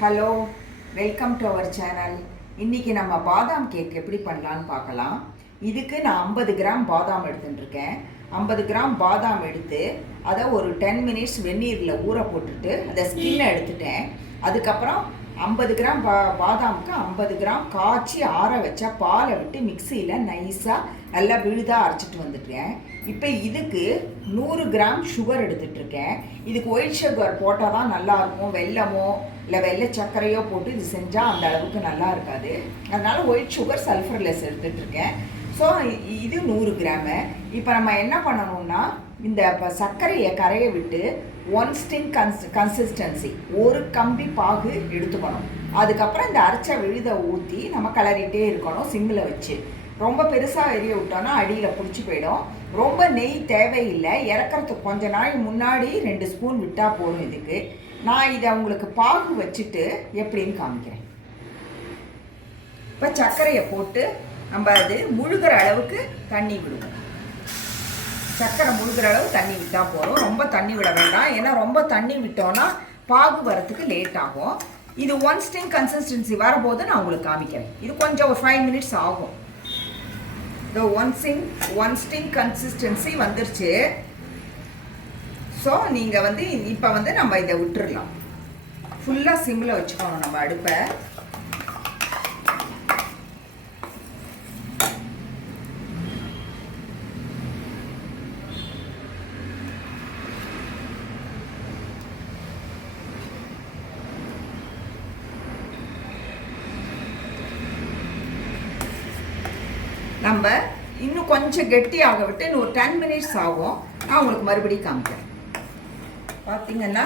Hello, welcome to our channel. இன்றைக்கி நம்ம பாதாம் கேக் எப்படி பண்ணலான்னு பார்க்கலாம். இதுக்கு நான் 50 கிராம் பாதாம் எடுத்துட்டுருக்கேன். 50 கிராம் பாதாம் எடுத்து அதை ஒரு 10 மினிட்ஸ் வெந்நீரில் ஊற போட்டுட்டு அதை ஸ்கின்னை எடுத்துட்டேன். அதுக்கப்புறம் 50 கிராம் பாதாமுக்கு 50 கிராம் காய்ச்சி ஆற வச்ச பாலை விட்டு மிக்சியில் நைஸாக நல்லா விழுதாக அரைச்சிட்டு வந்துட்டேன். இப்போ இதுக்கு 100 கிராம் சுகர் எடுத்துகிட்ருக்கேன். இதுக்கு ஒயிட் சுகர் போட்டால் தான் நல்லாயிருக்கும். வெல்லமோ இல்லை வெள்ளை சர்க்கரையோ போட்டு இது செஞ்சால் அந்த அளவுக்கு நல்லா இருக்காது. அதனால் ஒயிட் சுகர் சல்ஃபர்லெஸ் எடுத்துகிட்ருக்கேன். ஸோ இது 100 கிராமு. இப்போ நம்ம என்ன பண்ணணும்னா இந்த சர்க்கரையை கரையை விட்டு 1 ஸ்டிங் கன்சிஸ்டன்சி ஒரு கம்பி பாகு எடுத்துக்கணும். அதுக்கப்புறம் இந்த அரைச்ச விழுதை ஊற்றி நம்ம கிளறிட்டே இருக்கணும் சிம்மில் வச்சு. ரொம்ப பெருசாக எரிய விட்டோன்னா அடியில் பிடிச்சி போயிடும். ரொம்ப நெய் தேவையில்லை. இறக்கிறதுக்கு கொஞ்ச நாள் முன்னாடி 2 ஸ்பூன் விட்டால் போதும். இதுக்கு நான் இதை உங்களுக்கு பாகு வச்சுட்டு எப்படின்னு காமிக்கிறேன். இப்போ சர்க்கரையை போட்டு நம்ம அது முழுகிற அளவுக்கு தண்ணி விடுவோம். சர்க்கரை முழுகிற அளவு தண்ணி விட்டால் போதும். ரொம்ப தண்ணி விட வேண்டாம். ஏன்னா ரொம்ப தண்ணி விட்டோன்னா பாகு வரத்துக்கு லேட் ஆகும். இது 1 ஸ்டிங் கன்சிஸ்டன்சி வரபோது நான் உங்களுக்கு காமிக்கிறேன். இது கொஞ்சம் ஒரு 5 மினிட்ஸ் ஆகும். இந்த 1 ஸ்டிங் கன்சிஸ்டன்சி வந்துருச்சு. ஸோ நீங்கள் இப்போ நம்ம இதை விட்டுடலாம். ஃபுல்லாக சிம்மில் வச்சுக்கணும் நம்ம அடுப்பை. நம்ம இன்னும் கொஞ்சம் கெட்டியாக விட்டு இன்னும் 10 மினிட்ஸ் ஆகும். நான் உங்களுக்கு மறுபடியும் காமிக்கிறேன். பார்த்தீங்கன்னா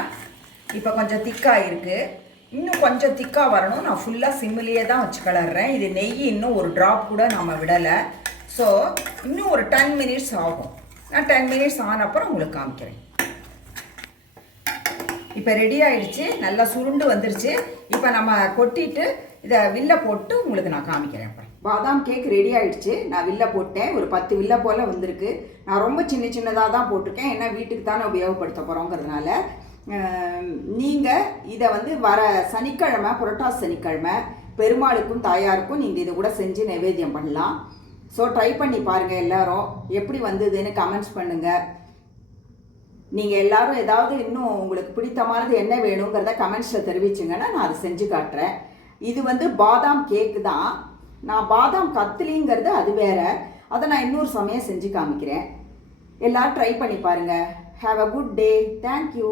இப்போ கொஞ்சம் திக்காக இருக்குது. இன்னும் கொஞ்சம் திக்காக வரணும். நான் ஃபுல்லாக சிம்மிலேயே தான் வச்சு கலர்றேன். இது நெய் இன்னும் ஒரு ட்ராப் கூட நம்ம விடலை. ஸோ இன்னும் ஒரு 10 மினிட்ஸ் ஆகும். நான் 10 மினிட்ஸ் ஆனப்புறம் உங்களுக்கு காமிக்கிறேன். இப்போ ரெடி ஆகிடுச்சு. நல்லா சுருண்டு வந்துருச்சு. இப்போ நம்ம கொட்டிட்டு இதை வில்ல போட்டு உங்களுக்கு நான் காமிக்கிறேன். அப்புறம் பாதாம் கேக் ரெடி ஆகிடுச்சு. நான் வில்ல போட்டேன். ஒரு 10 வில்ல போல் வந்திருக்கு. நான் ரொம்ப சின்னதாக தான் போட்டிருக்கேன். ஏன்னா வீட்டுக்கு தானே உபயோகப்படுத்த போகிறோங்கிறதுனால. நீங்கள் இதை வர சனிக்கிழமை, புரட்டாசி சனிக்கிழமை பெருமாளுக்கும் தாயாருக்கும் நீங்கள் இதை கூட செஞ்சு நைவேத்தியம் பண்ணலாம். ஸோ ட்ரை பண்ணி பாருங்கள். எல்லோரும் எப்படி வந்ததுன்னு கமெண்ட்ஸ் பண்ணுங்கள். நீங்கள் எல்லோரும் ஏதாவது இன்னும் உங்களுக்கு பிடித்தமானது என்ன வேணுங்கிறத கமெண்ட்ஸில் தெரிவிச்சுங்கன்னா நான் அதை செஞ்சு காட்டுறேன். இது பாதாம் கேக்கு தான். நான் பாதாம் கத்திலிங்கிறது அது வேறு. அதை நான் இன்னொரு சமயம் செஞ்சு காமிக்கிறேன். எல்லோரும் ட்ரை பண்ணி பாருங்கள். Have a good day. Thank you.